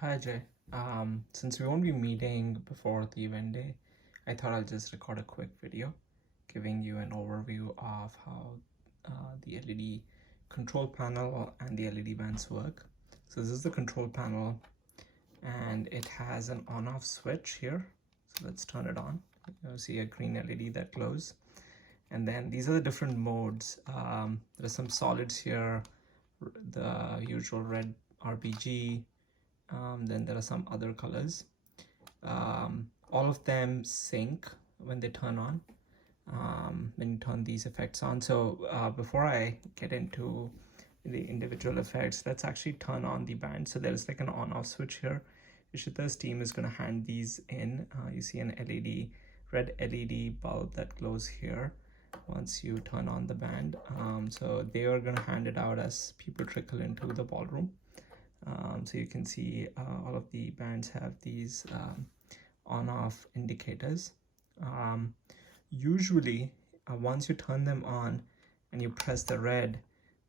Hi Jay. Since we won't be meeting before the event day, I thought I'll just record a quick video giving you an overview of how the LED control panel and the LED bands work. So this is the control panel and it has an on-off switch here. So let's turn it on. You'll see a green LED that glows. And then these are the different modes. There are some solids here, the usual red RBG, then there are some other colors. All of them sync when they turn on, when you turn these effects on. So before I get into the individual effects, let's actually turn on the band. So there's like an on-off switch here. Ishita's team is going to hand these in. You see an red LED bulb that glows here once you turn on the band. So they are going to hand it out as people trickle into the ballroom. So you can see all of the bands have these on-off indicators. Usually, once you turn them on and you press the red,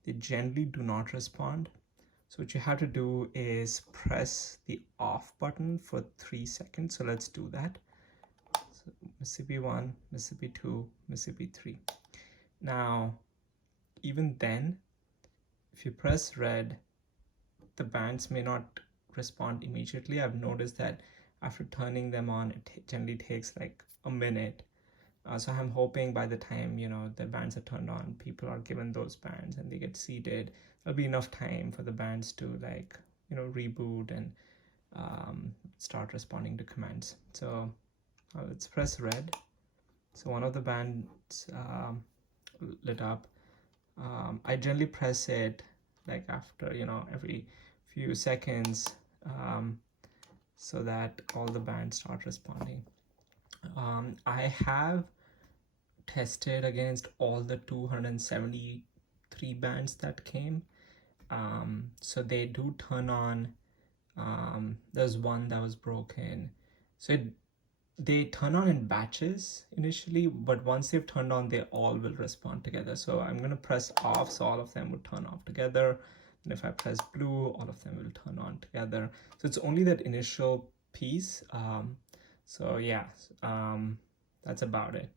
they generally do not respond. So what you have to do is press the off button for 3 seconds. So let's do that. So Mississippi 1, Mississippi 2, Mississippi 3. Now, even then, if you press red, the bands may not respond immediately. I've noticed that after turning them on, it generally takes like a minute. So I'm hoping by the time, the bands are turned on, people are given those bands and they get seated, there'll be enough time for the bands to reboot and start responding to commands. So let's press red. So one of the bands lit up. I generally press it like after, every few seconds, so that all the bands start responding. I have tested against all the 273 bands that came. So they do turn on. There's one that was broken. So they turn on in batches initially, but once they've turned on, they all will respond together. So I'm going to press off, so all of them would turn off together. And if I press blue, all of them will turn on together. So it's only that initial piece. So yeah, that's about it.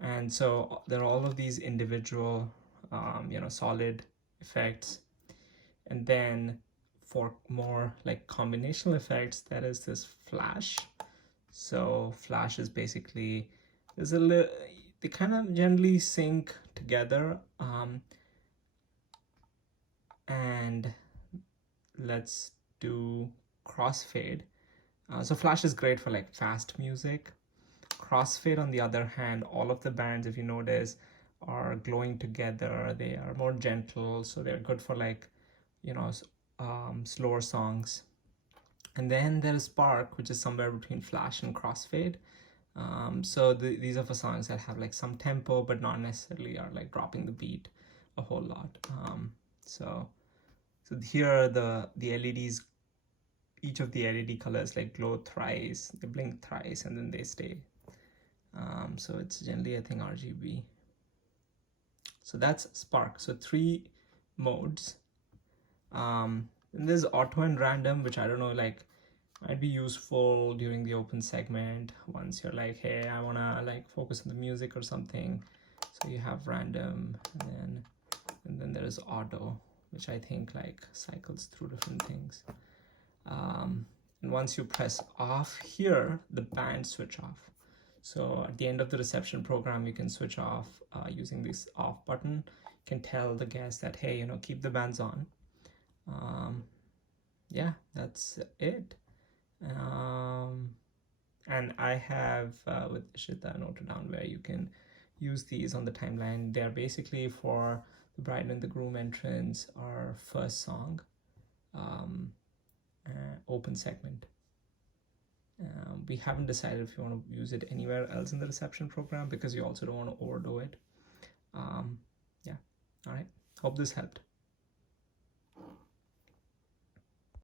And so there are all of these individual, solid effects. And then for more like combinational effects, that is this flash. So flash is basically, they kind of generally sync together. And let's do crossfade. So flash is great for like fast music. Crossfade, on the other hand, all of the bands, if you notice, are glowing together. They are more gentle, so they're good for like, slower songs. And then there's Spark, which is somewhere between flash and crossfade. So these are for songs that have like some tempo, but not necessarily are like dropping the beat a whole lot. So here the LEDs, each of the LED colors like glow thrice, they blink thrice, and then they stay. So it's generally, I think, RGB. So that's Spark. So 3 modes. And there's auto and random, which I don't know, like might be useful during the open segment once you're like, hey, I wanna like focus on the music or something. So you have random, and then there is auto, which I think like cycles through different things. And once you press off here, the bands switch off. So at the end of the reception program, you can switch off using this off button. You can tell the guest that, hey, keep the bands on. Yeah, that's it. And I have with Ishita noted down where you can use these on the timeline. They're basically for the bride and the groom entrance, our first song, open segment. We haven't decided if you want to use it anywhere else in the reception program because you also don't want to overdo it. Yeah, all right. Hope this helped.